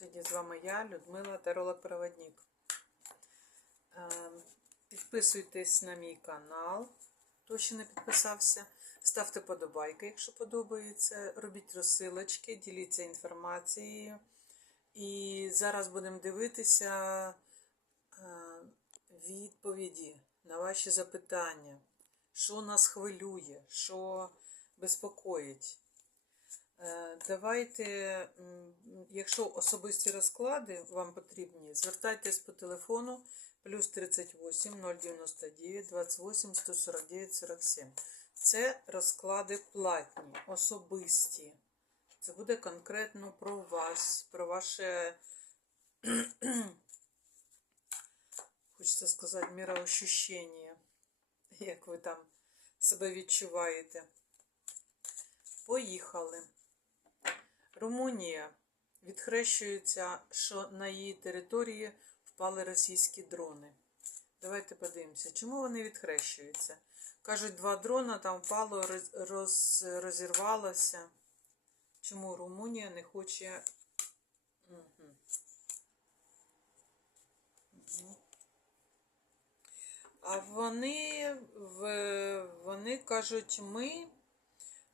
Сьогодні з вами я, Людмила, таролог-проводник. Е, Підписуйтесь на мій канал, хто ще не підписався. Ставте подобайки, якщо подобається. Робіть розсилочки, діліться інформацією. І зараз будемо дивитися е, відповіді на ваші запитання, що нас хвилює, що безпокоїть. Е, Давайте, якщо особисті розклади вам потрібні, звертайтесь по телефону плюс 38 099 28 149 47. Це розклади платні, особисті. Це буде конкретно про вас, про ваше, хочеться сказати, міроощущення, як ви там себе відчуваєте. Поїхали. Румунія відхрещується, що на її території впали російські дрони. Давайте подивимося, чому вони відхрещуються. Кажуть, два дрона там впало, роз, роз, розірвалося. Чому Румунія не хоче. Угу. А вони, вони кажуть, ми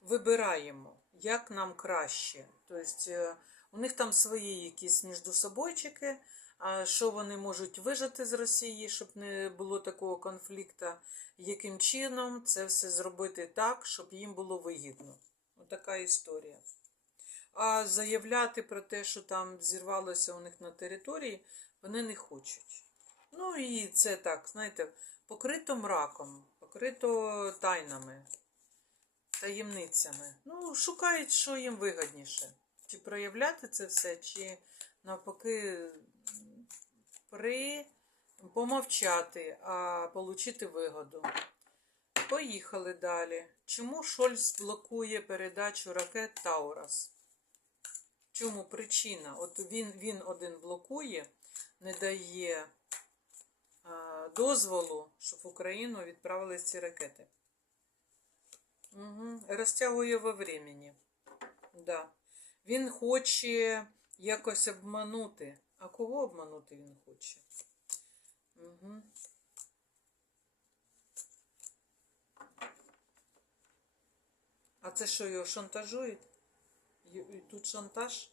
вибираємо, як нам краще. Тобто у них там свої якісь міждособойчики, а що вони можуть вижити з Росії, щоб не було такого конфлікту, яким чином це все зробити так, щоб їм було вигідно. Отака історія. А заявляти про те, що там зірвалося у них на території, вони не хочуть. Ну і це так, знаєте, покрито мраком, покрито тайнами таємницями. Ну, шукають, що їм вигідніше. Чи проявляти це все, чи навпаки при помовчати, а отримати вигоду. Поїхали далі. Чому Шольц блокує передачу ракет Таурас? Чому причина? От він, він один блокує, не дає дозволу, щоб в Україну відправились ці ракети. Угу. Розтягує во времени. Да. Він хоче якось обманути. А кого обманути він хоче? Угу. А це що, його шантажують? І Тут шантаж?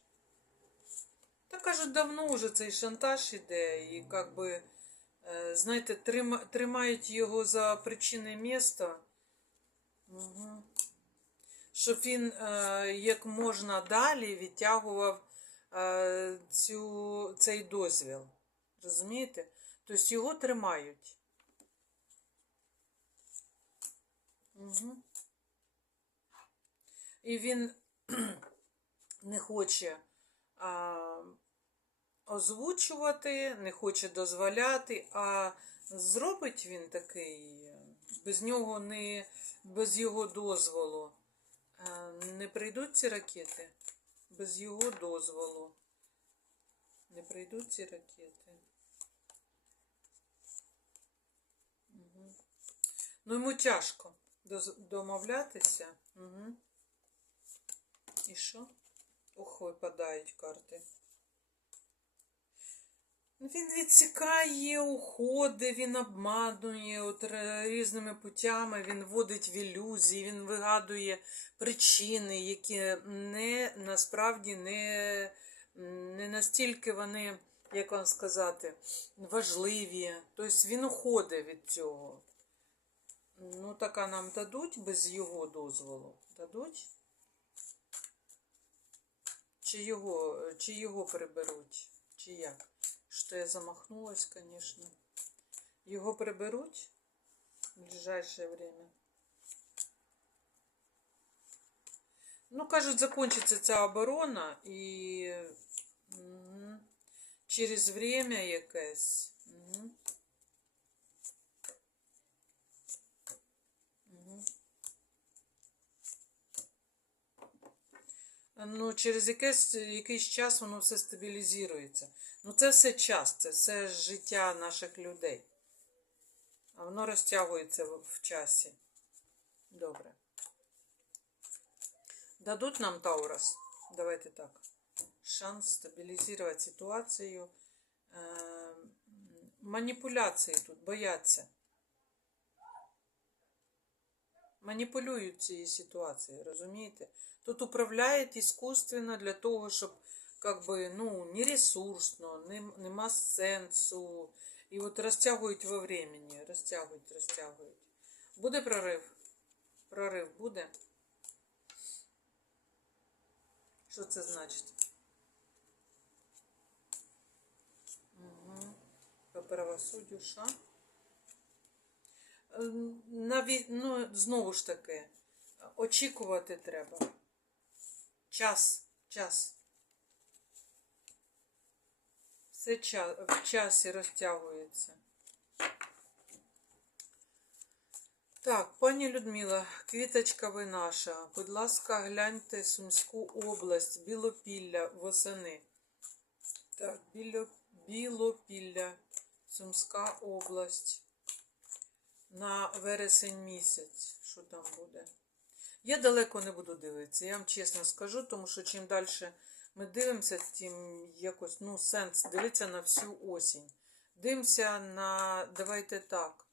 Та кажуть, давно вже цей шантаж іде, і як би, е, знаєте, тримають його за причинне місто. Угу. Щоб він е, як можна далі відтягував е, цю, цей дозвіл. Розумієте? Тобто його тримають. Угу. І він не хоче а, озвучувати, не хоче дозволяти, а зробить він такий, без нього не, без його дозволу. Е, Не прийдуть ці ракети без його дозволу. Не прийдуть ці ракети. Угу. Ну, йому тяжко домовлятися. Угу. І що? Ох, випадають карти. Він відсікає, уходить, він обманує от різними путями, він вводить в ілюзії, він вигадує причини, які не насправді не, не настільки вони, як вам сказати, важливі. Тобто він уходить від цього. Ну, така нам дадуть без його дозволу. Дадуть? Чи його, чи його приберуть? Чи як? Що я замахнулась, конечно. Його приберуть в ближайшее время. Ну, кажуть, закончиться ця оборона і через время якесь. Мгм. Ну, через якийсь, якийсь час воно все стабілізується. Ну, це все час, це все життя наших людей. А воно розтягується в в часі. Добре. Дадуть нам Таурас? Давайте так. шанс стабілізувати ситуацію. Е, маніпуляції тут бояться. Маніпулюють цією ситуацією, розумієте? Тут управляють іскусственно для того, щоб как бы, ну, не ресурсно, не, нема сенсу. І от розтягують во времени, розтягують, розтягують. Буде прорив? Прорив буде? Що це значить? Угу. По правосуддю що? Е, Наві... Ну, знову ж таки, очікувати треба. Час, час. Все ча... в часі розтягується. Так, пані Людмила, квіточка ви наша. Будь ласка, гляньте Сумську область, Білопілля восени. Так, Білопілля, Сумська область. На вересень місяць. Що там буде? Я далеко не буду дивитися, я вам чесно скажу, тому що чим далі ми дивимося, тим якось ну, сенс дивитися на всю осінь. Дивимося на, давайте так.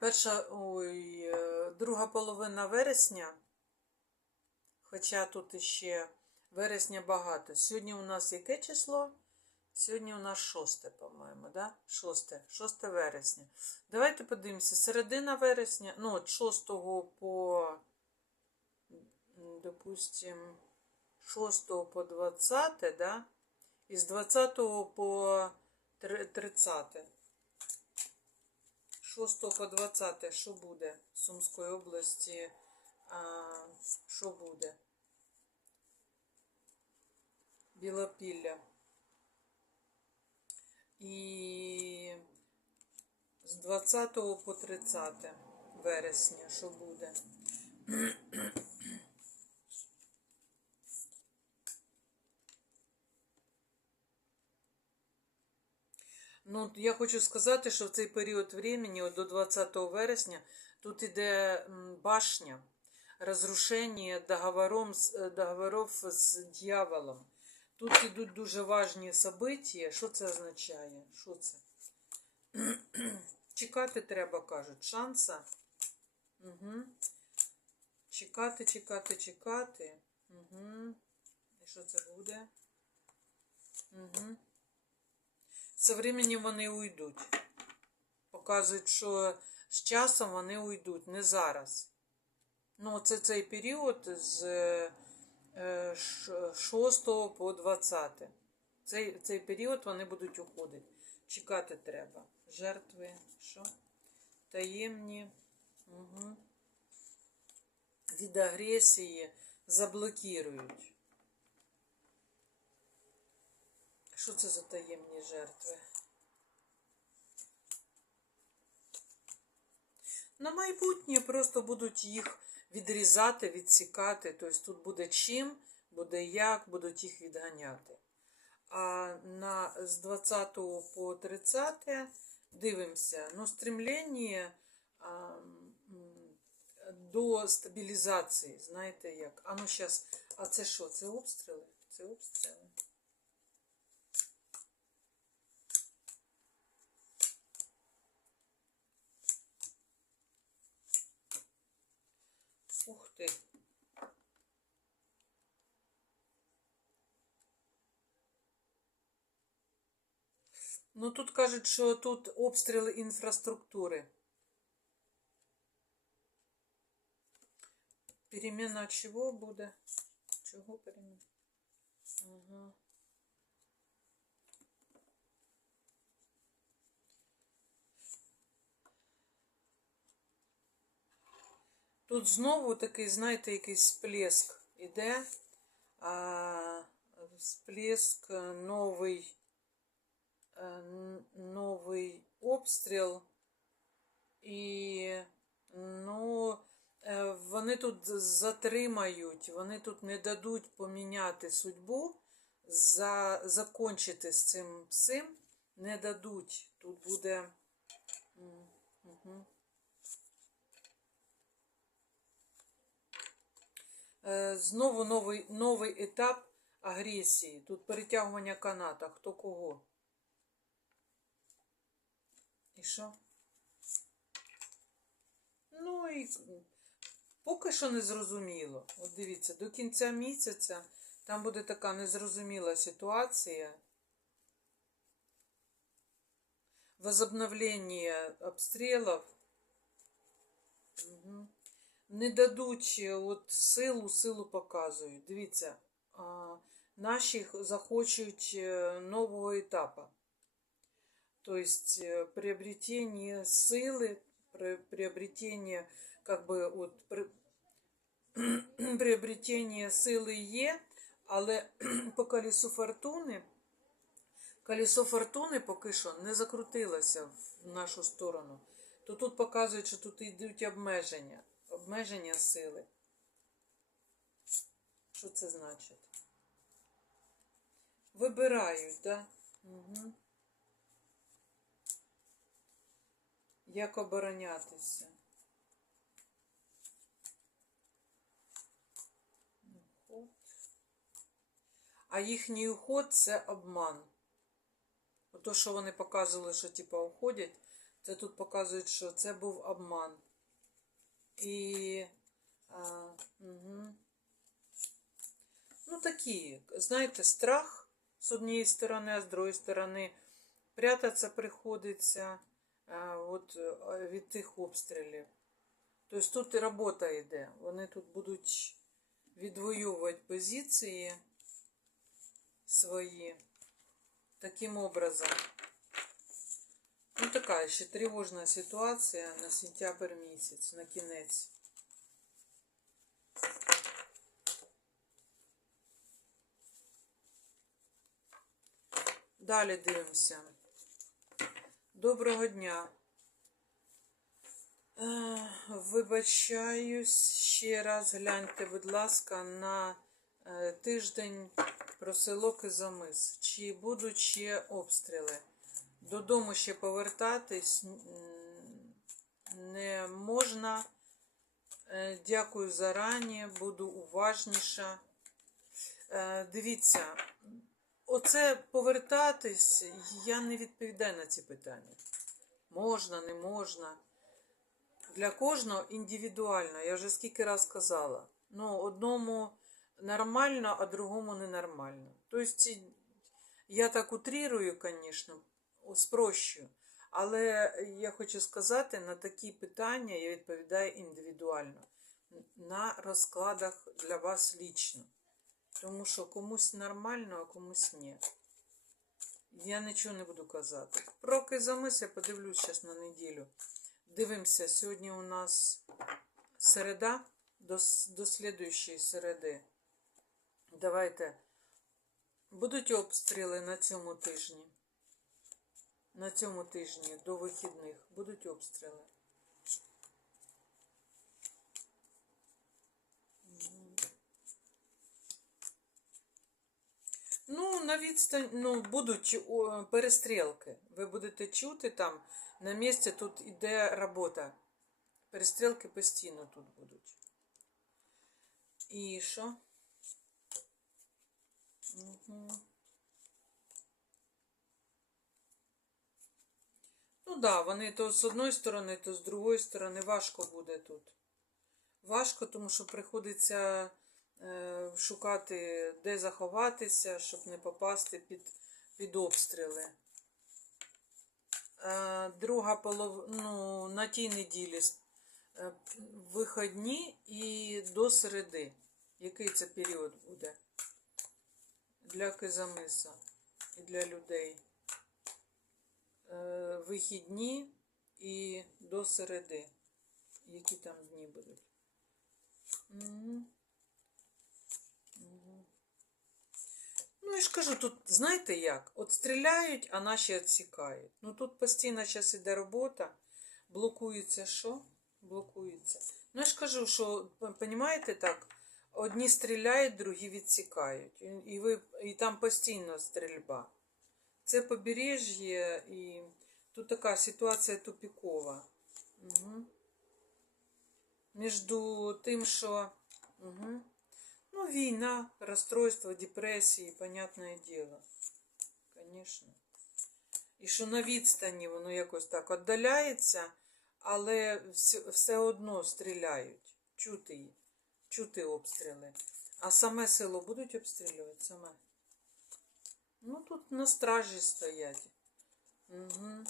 Перша, ой, е, друга половина вересня, хоча тут іще вересня багато. Сьогодні у нас яке число? Сьогодні у нас шосте, по-моєму, да? Шосте, шосте вересня. Давайте подивимося. Середина вересня, ну, от 6 по, допустим, 6 по 20, да? І з 20 по тр- 30. 6 по 20, що буде в Сумської області? А, що буде? Білопілля. І з 20 по 30 вересня, що буде? Ну, я хочу сказати, що в цей період времени, от до 20 вересня, тут іде башня, розрушення договором, е, договорів з дьяволом. Тут ідуть дуже важні события. Що це означає? Що це? Чекати треба, кажуть. Шанса. Угу. Чекати, чекати, чекати. Угу. І що це буде? Угу. Со временем вони уйдуть. Показують, що з часом вони уйдуть, не зараз. Ну, це цей період з 6 по 20. Цей, цей період вони будуть уходити. Чекати треба. Жертви, що? Таємні. Угу. Від агресії заблокірують. Що це за таємні жертви? На майбутнє просто будуть їх відрізати, відсікати. Тобто тут буде чим, буде як, будуть їх відганяти. А на, з 20 по 30 дивимося, ну, стремлення а, до стабілізації, знаєте як. А ну зараз, а це що? Це обстріли? Це обстріли. Ух ти. Ну тут кажуть, що тут обстріли інфраструктури. Переміна чого буде? Чого переміна? Ага. Тут знову такий, знаєте, якийсь сплеск іде. А, сплеск, новий, новий обстріл. І ну, е, вони тут затримають, вони тут не дадуть поміняти судьбу, за, закончити з цим всім не дадуть. Тут буде. Е, Знову новий, новий етап агресії. Тут перетягування каната. Хто кого? І що? Ну і поки що не зрозуміло. От дивіться, до кінця місяця там буде така незрозуміла ситуація. Возобновление обстрелов. Угу. Не дадуть е, от силу, силу показують. Дивіться, а, наші захочуть е, нового етапу. Тобто приобретение силы, приобретение, как бы, от, при, приобретение сили є, але по колесу фортуни, колесо фортуни поки що не закрутилося в нашу сторону. То тут показують, що тут йдуть обмеження. Обмеження сили. Що це значить? Вибирають, так? Да? Угу. Як оборонятися? А їхній уход це обман. Ото, що вони показували, що типа уходять, це тут показують, що це був обман. І. А, угу. Ну, такі, знаєте, страх з однієї сторони, а з другої сторони прятатися приходиться от, е, від тих обстрілів. Тобто тут і робота йде. Вони тут будуть відвоювати позиції свої таким образом. Ну, така ще тривожна ситуація на сентябрь місяць, на кінець. Далі дивимося. Доброго дня. Е, Вибачаюсь ще раз, гляньте, будь ласка, на е, тиждень про село Кизамис. Чи будуть ще обстріли? Додому ще повертатись не можна. Е, Дякую зарані, буду уважніша. Дивіться, оце повертатись, я не відповідаю на ці питання. Можна, не можна. Для кожного індивідуально, я вже скільки раз казала. Ну, одному нормально, а другому ненормально. Тобто, я так утрірую, звісно, спрощую. Але я хочу сказати, на такі питання я відповідаю індивідуально. На розкладах для вас лічно. Тому що комусь нормально, а комусь ні. Я нічого не буду казати. Про кизамис я подивлюсь зараз на неділю. Дивимося, сьогодні у нас середа до, до слідуючої середи. Давайте. Будуть обстріли на цьому тижні. На цьому тижні до вихідних будуть обстріли. Ну, на відстань, ну, будуть перестрілки. Ви будете чути там, на місці тут іде робота. Перестрілки постійно тут будуть. І що? Угу. Ну да, вони то з одної сторони, то з другої сторони важко буде тут. Важко, тому що приходиться е, шукати, де заховатися, щоб не попасти під, під обстріли. Е, друга полов... ну, на тій неділі е, виходні і до середи. Який це період буде? Для кизамиса і для людей. Е, вихідні і до середи. Які там дні будуть? Угу. Ну, я ж кажу, тут знаєте як? От стріляють, а наші відсікають. Ну тут постійно зараз іде робота. Блокується що? Блокується. Ну, я ж кажу, що, розумієте так, одні стріляють, другі відсікають. І, ви, і там постійно стрільба. Це побережжя і тут така ситуація тупікова. Угу. Між тим, що. Угу. Ну, війна, розстройство, депресії, понятне діло. Звісно. І що на відстані воно якось так віддаляється, але все, одно стріляють. Чути, чути обстріли. А саме село будуть обстрілювати саме. Ну, тут на стражі стоять. Угу.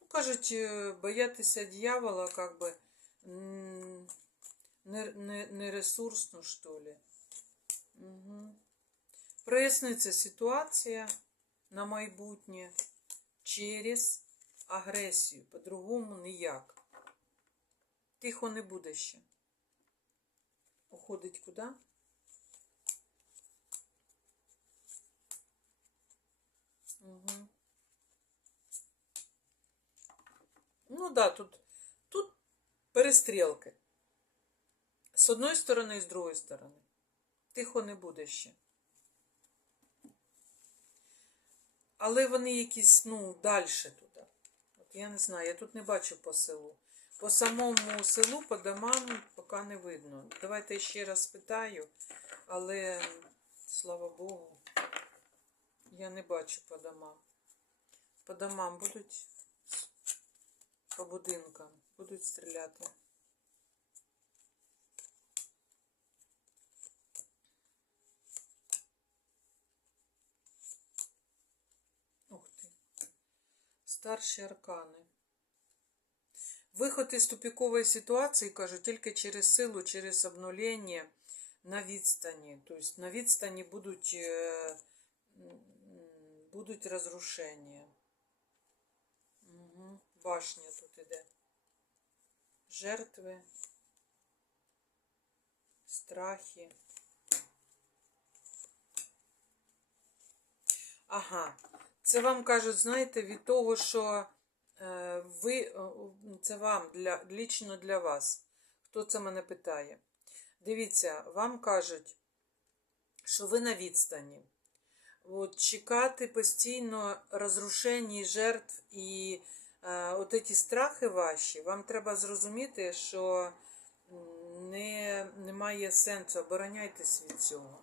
Ну, кажуть, е, боятися дьявола, как би, м, не, не, що ли. Угу. Проясниться ситуація на майбутнє через агресію. По-другому ніяк. Тихо не буде ще. Уходить куди? Угу. Ну да, тут перестрілки. З одної сторони і з другої сторони. Тихо не буде ще. Але вони якісь, ну, далі туди. От я не знаю, я тут не бачу по селу. По самому селу, по домам поки не видно. Давайте ще раз спитаю, але, слава Богу, я не бачу по домам. По домам будуть, по будинкам будуть стріляти. Ух ти. Старші аркани. Виход із тупікової ситуації, кажу, тільки через силу, через обнулення на відстані. Тобто на відстані будуть, е, будуть розрушення. Башня тут іде. Жертви, страхи. Ага. Це вам кажуть, знаєте, від того, що е, ви, е, це вам, для, лічно для вас. Хто це мене питає? Дивіться, вам кажуть, що ви на відстані. От, чекати постійно розрушень і жертв і от ці страхи ваші, вам треба зрозуміти, що не, немає сенсу, обороняйтесь від цього.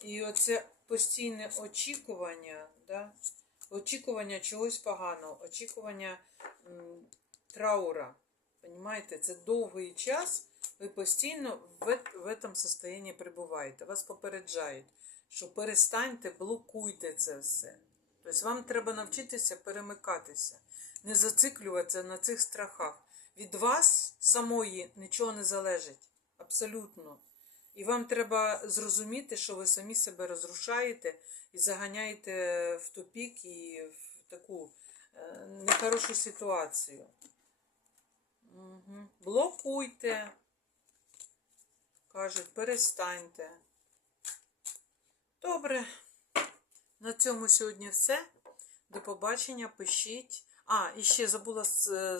І оце постійне очікування, да? очікування чогось поганого, очікування м, траура. Понимаєте, це довгий час, ви постійно в, ет- в этом состоянии перебуваєте. Вас попереджають, що перестаньте, блокуйте це все. Тобто вам треба навчитися перемикатися, не зациклюватися на цих страхах. Від вас самої нічого не залежить. Абсолютно. І вам треба зрозуміти, що ви самі себе розрушаєте і заганяєте в тупік і в таку е, нехорошу ситуацію. Угу. Блокуйте. Кажуть, перестаньте. Добре. На цьому сьогодні все. До побачення, пишіть. А, і ще забула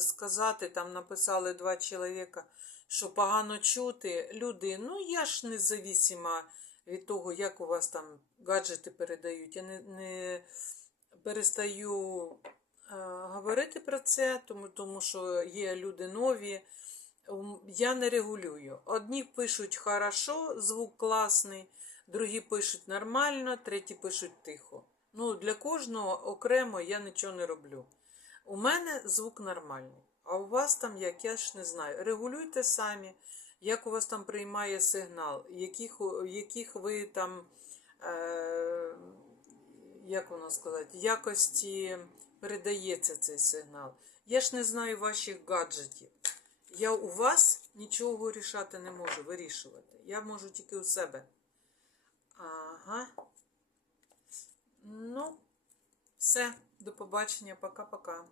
сказати, там написали два чоловіка, що погано чути. Люди, ну я ж независима від того, як у вас там гаджети передають. Я не, не перестаю е, говорити про це, тому, тому що є люди нові. Я не регулюю. Одні пишуть хорошо, звук класний, другі пишуть нормально, треті пишуть тихо. Ну, для кожного окремо я нічого не роблю. У мене звук нормальний, а у вас там, як я ж не знаю, регулюйте самі, як у вас там приймає сигнал, яких, яких ви там, е, як воно сказати, якості передається цей сигнал. Я ж не знаю ваших гаджетів. Я у вас нічого рішати не можу, вирішувати. Я можу тільки у себе. Ага. Ну, все, до побачення, пока-пока.